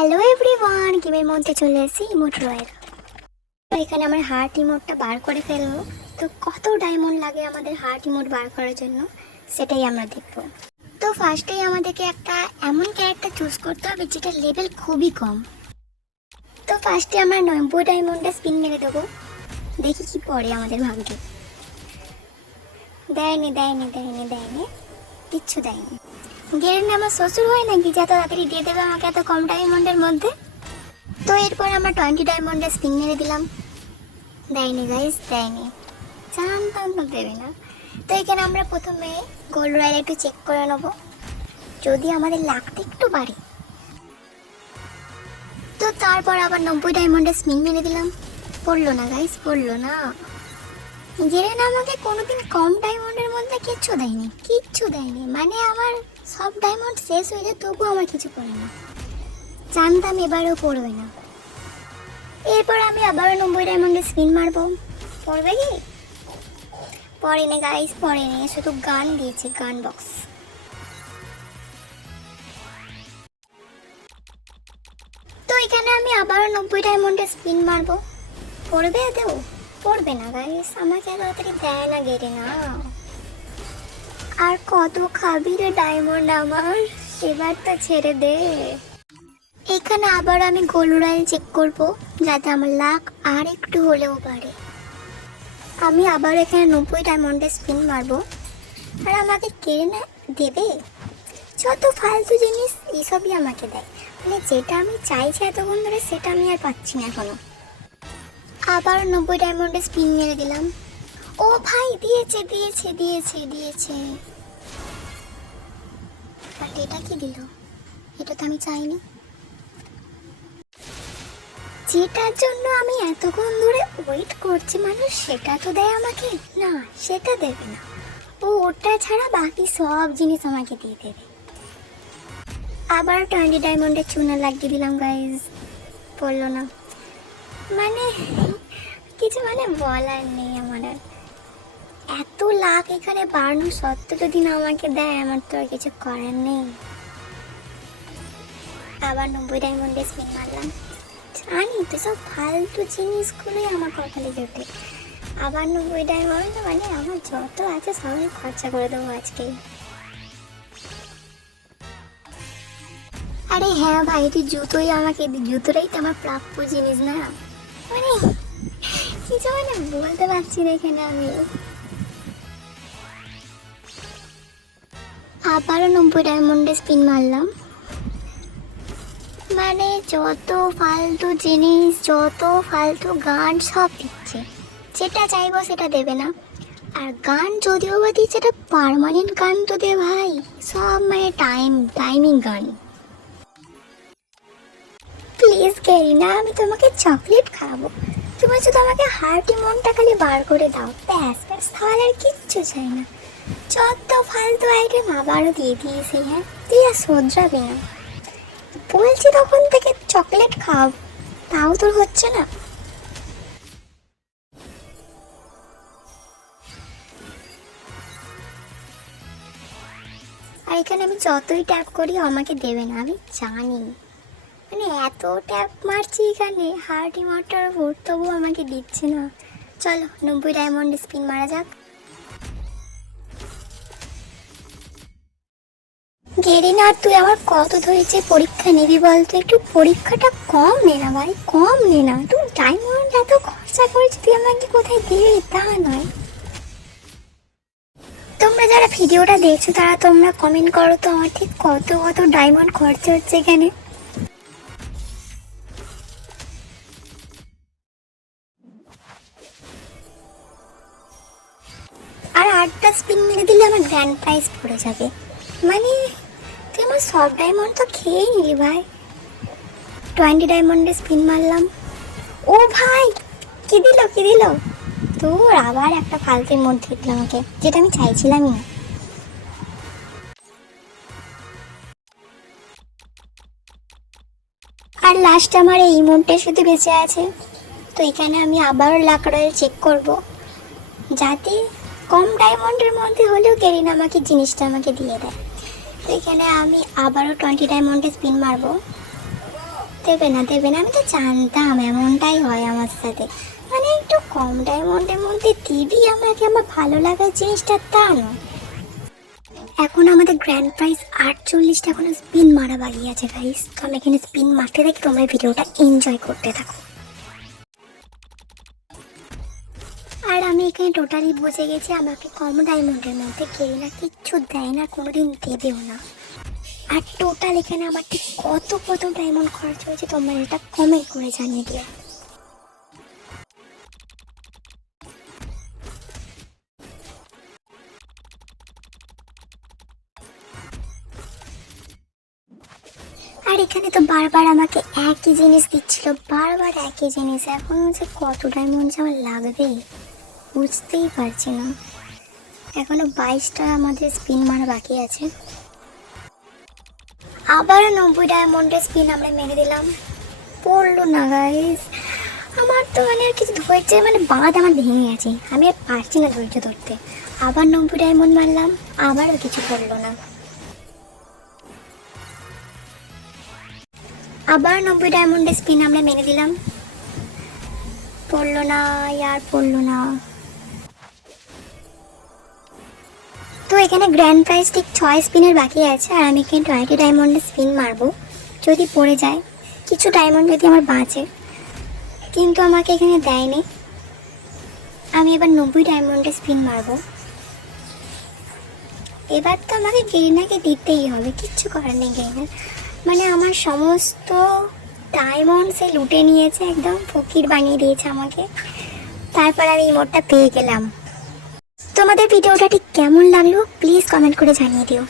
Hello everyone, গেমের মধ্যে চলে এসেছি ইমোট রয়ের। তো এখানে আমার হার্ট ইমোটটা বার করে ফেলবো। তো কত ডায়মন্ড লাগে আমাদের হার্ট ইমোট বার করার জন্য সেটাই আমরা দেখবো। তো ফার্স্টেই আমাদেরকে একটা এমন ক্যারেক্টার চুজ করতে হবে যেটা লেভেল খুবই কম। তো ফার্স্টে আমরা 90 ডায়মন্ডে স্পিন মেরে দেবো, দেখি কি পড়ে আমাদের ভাগ্যে। দেয়নি দেয়নি দেয়নি দেয়নি কিচ্ছু দেয়নি। গেরেন আমার শ্বশুর হয় নাকি যে এত তাড়াতাড়ি দিয়ে দেবে আমাকে এত কম ডায়মন্ডের মধ্যে। তো এরপর আমরা 20 ডায়মন্ডে স্পিন মেরে দিলাম, দেয়নি গাইস, দেয়নি, জানতাম তো দেবে না। তো এখানে আমরা প্রথমে গোল্ড রয়্যাল একটু চেক করে নেবো, যদি আমাদের লাখটা একটু বাড়ে। তো তারপর আবার 90 ডায়মন্ডে স্পিন মেরে দিলাম, পড়লো না গাইস, পড়লো না। গেরেন আমাকে কোনোদিন কম ডায়মন্ডের মধ্যে কিচ্ছু দেয়নি, কিচ্ছু দেয়নি, মানে আমার সব ডায়মন্ড শেষ হয়ে যায় তবুও আমার কিছু পড়ে না, জানতাম এবারেও পড়বে না। এরপর আমি আবারও 90 ডায়মন্ডে স্পিন মারবো, পড়বে কি? পড়েনি গাইস, পড়েনি, শুধু গান দিয়েছে, গান বক্স। তো এখানে আমি আবারও 90 ডায়মন্ডে স্পিন মারবো, পড়বে দেও? পড়বে না গাইস, আমাকে এত তাড়াতাড়ি দেয় না গেরে না। আর কত খাবি রে ডায়মন্ড আমার, এবার তো ছেড়ে দে। এখানে আবার আমি গোল্ড রয়্যাল চেক করবো যাতে আমার লাখ আর একটু হলেও বাড়ে। আমি আবার এখানে 90 ডায়মন্ডে স্পিন মারবো, আর আমাকে কেড়ে না দেবে যত ফালতু জিনিস এইসবই আমাকে দেয়, মানে যেটা আমি চাইছি এতক্ষণ ধরে সেটা আমি আর পাচ্ছি না এখনো। আবার 90 ডায়মন্ডে স্পিন মেরে দিলাম, ও ভাই দিয়েছে দিয়েছে দিয়েছে দিয়েছে। বাট এটা কি দিল? এটা তো আমি চাইনি। যেটার জন্য আমি এতক্ষণ ধরে ওয়েট করছি মানুষ সেটা তো দেয় আমাকে না, সেটা দেবে না। ও ওটা ছাড়া বাকি সব জিনিস আমাকে দিয়ে দেবে। আবার 20 ডায়মন্ডের চুনা লাগিয়ে দিলাম গাইজ, পড়লো না, মানে কিছু মানে বলার নেই আমার আর। এত লাখ এখানে বাড়ানো সত্ত্বেও যদি না আমাকে দেয় আমার তো আর কিছু করার নেই। আবার 90 ডায়মন্ডে স্পিন মারলাম, জানি তো সব ফালতু জিনিসগুলোই আমার কপালে জোটে। আবার 90 ডায়মন্ড, মানে আমার যত আছে সবাই খরচা করে দেবো আজকে। আরে হ্যাঁ ভাই, তুই জুতোই আমাকে, জুতোটাই তো আমার প্রাপ্য জিনিস না, মানে কিছু মানে বলতে পারছি না এখানে আমি। আবারও 90 ডায়মন্ডে স্পিন মারলাম, মানে যত ফালতু জিনিস, যত ফালতু গান সব দিচ্ছে, যেটা চাইবো সেটা দেবে না। আর গান যদিও বা দিচ্ছে এটা পার্মানেন্ট গান তো দে ভাই, সব মানে টাইমিং গান। প্লিজ গেরিনা, আমি তোমাকে চকলেট খাবো, তুমি শুধু আমাকে হার্টি মনটা খালি বার করে দাও, ব্যাস ব্যাস, তাহলে আর কিচ্ছু চাই না। যত ফালতু আইটেম আবারও দিয়ে দিয়েছি, হ্যাঁ তুই আর শোধরাবি না, বলছি তখন থেকে চকলেট খাও, তাও তোর হচ্ছে না। আর এখানে আমি যতই ট্যাপ করি আমাকে দেবে না, আমি জানি, মানে এত ট্যাপ মারছি এখানে হার্ট ইমোটার উপর তবুও আমাকে দিচ্ছে না। চলো 90 ডায়মন্ড স্পিন মারা যাক। গেরিনা, তুই আমার কত ধরেছে পরীক্ষা নিবি বলতো, একটু পরীক্ষাটা কম নে না ভাই, কম নে না, তুই ডায়মন্ড এত খরচা করেছিস, তুই আমাকে কোথায় দিবি তা নয়। তোমরা যারা ভিডিওটা দেখছো তারা তোমরা কমেন্ট করো তো আমার ঠিক কত কত ডায়মন্ড খরচা হচ্ছে এখানে। আর 8টা স্পিন মেরে দিলে আমার গ্র্যান্ড প্রাইজ পড়ে যাবে, মানে তুই আমার সব ডায়মন্ড তো খেয়েই নিলি ভাই। 20 ডায়মন্ডে স্পিন মারলাম, ও ভাই কি দিল কি দিল, তোর আবার একটা ফালতুর মধ্যে দিল আমাকে, যেটা আমি চাইছিলামই না। আর লাস্ট আমার এই ইমোটটা শুধু বেঁচে আছে। তো এখানে আমি আবারও লাখ রয়্যাল চেক করব যাতে কম ডায়মন্ডের মধ্যে হলেও গেরিনা আমাকে জিনিসটা আমাকে দিয়ে দেয়। তো এখানে আমি আবারও 20 ডায়মন্ডে স্পিন মারবো, দেবে না দেবে না, আমি তো জানতাম এমনটাই হয় আমার সাথে। মানে একটু কম ডায়মন্ডের মধ্যে দিবি আমাকে আমার ভালো লাগার জিনিসটা, তা নয়। এখন আমাদের গ্র্যান্ড প্রাইজ 48টা এখনো স্পিন মারা বাকি আছে গাইস। তো আমি এখানে স্পিন মারতে থাকি, তোমরা ভিডিওটা এনজয় করতে থাকো। আর আমি এখানে টোটালি বুঝে গেছি আমাকে কম ডায়মন্ডের মধ্যে কেরিনা কিচ্ছু দেয় না, কোনোদিন দেবেও না। আর টোটাল এখানে আমার ঠিক কত কত ডায়মন্ড খরচ হয়েছে তোমরা এটা কমেন্ট করে জানিয়ে দিও। আর এখানে তো বারবার আমাকে একই জিনিস দিচ্ছিল, বারবার একই জিনিস। এখন যে কত ডায়মন্ড যে আমার লাগবে বুঝতেই পারছি না। এখনো 22টা আমাদের স্পিন মারা বাকি আছে। আবার 90 ডায়মন্ডের স্পিন আমরা মেরে দিলাম, পড়লো না গাইস। আমার তো মানে আর কিছু ধৈর্য, মানে বাঁধ আমার ভেঙে গেছে, আমি আর পারছি না ধৈর্য ধরতে। আবার 90 ডায়মন্ড মারলাম, আবারও কিছু পড়লো না। আবার 90 ডায়মন্ডের স্পিন আমরা মেরে দিলাম, পড়লো না, আর পড়লো না। তো এখানে গ্র্যান্ড প্রাইজ ঠিক 6 স্পিনের বাকি আছে, আর আমি এখানে 20 ডায়মন্ডের স্পিন মারবো। যদি পড়ে যায় কিছু ডায়মন্ড যদি আমার বাঁচে, কিন্তু আমাকে এখানে দেয়নি। আমি এবার 90 ডায়মন্ডের স্পিন মারবো। এবার তো আমাকে গেরিনাকে দিতেই হবে, কিচ্ছু করার নেই। গেরিনার মানে আমার সমস্ত ডায়মন্ড সে লুটে নিয়েছে, একদম ফকির বানিয়ে দিয়েছে আমাকে। তারপর আমি ইমোটটা পেয়ে গেলাম। তোমাদের ভিডিওটা ঠিক কেমন লাগলো প্লিজ কমেন্ট করে জানিয়ে দিও।